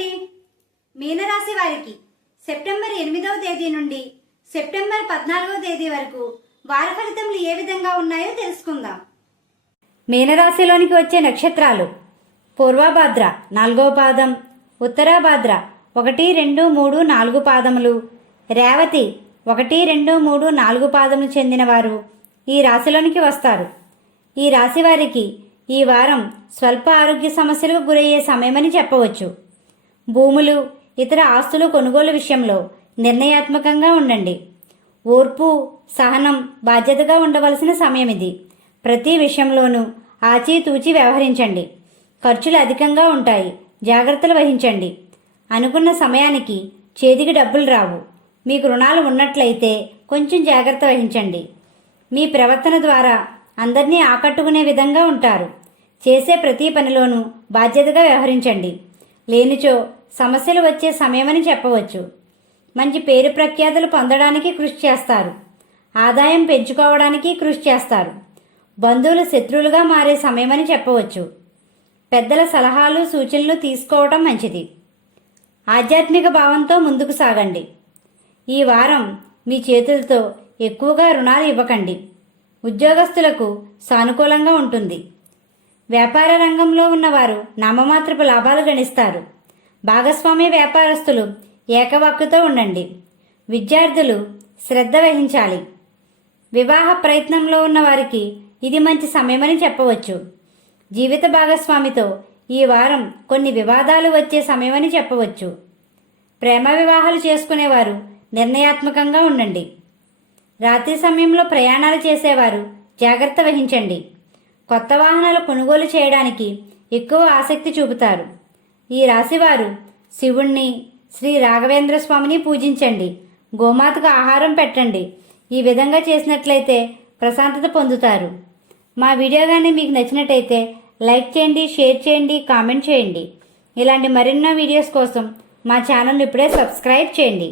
అండి మీనరాశి వారికి సెప్టెంబర్ ఎనిమిదవ తేదీ నుండి సెప్టెంబర్ పద్నాలుగవ తేదీ వరకు వార ఫలితములు ఏ విధంగా ఉన్నాయో తెలుసుకుందాం. మీనరాశిలోనికి వచ్చే నక్షత్రాలు పూర్వభాద్ర నాలుగవ పాదం ఉత్తరాభాద్ర ఒకటి రెండు మూడు నాలుగు పాదములు రేవతి ఒకటి రెండు మూడు నాలుగు పాదములు చెందినవారు ఈ రాశిలోనికి వస్తారు. ఈ రాశి వారికి ఈ వారం స్వల్ప ఆరోగ్య సమస్యలకు గురయ్యే సమయమని చెప్పవచ్చు. భూములు ఇతర ఆస్తులు కొనుగోలు విషయంలో నిర్ణయాత్మకంగా ఉండండి. ఓర్పు సహనం బాధ్యతగా ఉండవలసిన సమయం ఇది ప్రతి విషయంలోనూ ఆచితూచి వ్యవహరించండి. ఖర్చులు అధికంగా ఉంటాయి. జాగ్రత్తలు వహించండి. అనుకున్న సమయానికి చేతికి డబ్బులు రావు. మీకు రుణాలు ఉన్నట్లయితే కొంచెం జాగ్రత్త వహించండి. మీ ప్రవర్తన ద్వారా అందరినీ ఆకట్టుకునే విధంగా ఉంటారు. చేసే ప్రతి పనిలోనూ బాధ్యతగా వ్యవహరించండి. లేనిచో సమస్యలు వచ్చే సమయమని చెప్పవచ్చు. మంచి పేరు ప్రఖ్యాతులు పొందడానికి కృషి చేస్తారు. ఆదాయం పెంచుకోవడానికి కృషి చేస్తారు. బంధువులు శత్రువులుగా మారే సమయమని చెప్పవచ్చు. పెద్దల సలహాలు సూచనలు తీసుకోవటం మంచిది. ఆధ్యాత్మిక భావంతో ముందుకు సాగండి. ఈ వారం మీ చేతులతో ఎక్కువగా రుణాలు ఇవ్వకండి. ఉద్యోగస్తులకు సానుకూలంగా ఉంటుంది. వ్యాపార రంగంలో ఉన్నవారు నామమాత్రపు లాభాలు గణిస్తారు. భాగస్వామ్య వ్యాపారస్తులు ఏకవాక్కుతో ఉండండి. విద్యార్థులు శ్రద్ధ వహించాలి. వివాహ ప్రయత్నంలో ఉన్న వారికి ఇది మంచి సమయమని చెప్పవచ్చు. జీవిత భాగస్వామితో ఈ వారం కొన్ని వివాదాలు వచ్చే సమయమని చెప్పవచ్చు. ప్రేమ వివాహాలు చేసుకునేవారు నిర్ణయాత్మకంగా ఉండండి. రాత్రి సమయంలో ప్రయాణాలు చేసేవారు జాగ్రత్త వహించండి. కొత్త వాహనాలు కొనుగోలు చేయడానికి ఎక్కువ ఆసక్తి చూపుతారు. ఈ రాశివారు శివుణ్ణి శ్రీ రాఘవేంద్ర స్వామిని పూజించండి. గోమాతకు ఆహారం పెట్టండి. ఈ విధంగా చేసినట్లయితే ప్రశాంతత పొందుతారు. మా వీడియో కానీ మీకు నచ్చినట్టయితే లైక్ చేయండి షేర్ చేయండి కామెంట్ చేయండి. ఇలాంటి మరెన్నో వీడియోస్ కోసం మా ఛానల్ ఇప్పుడే సబ్స్క్రైబ్ చేయండి.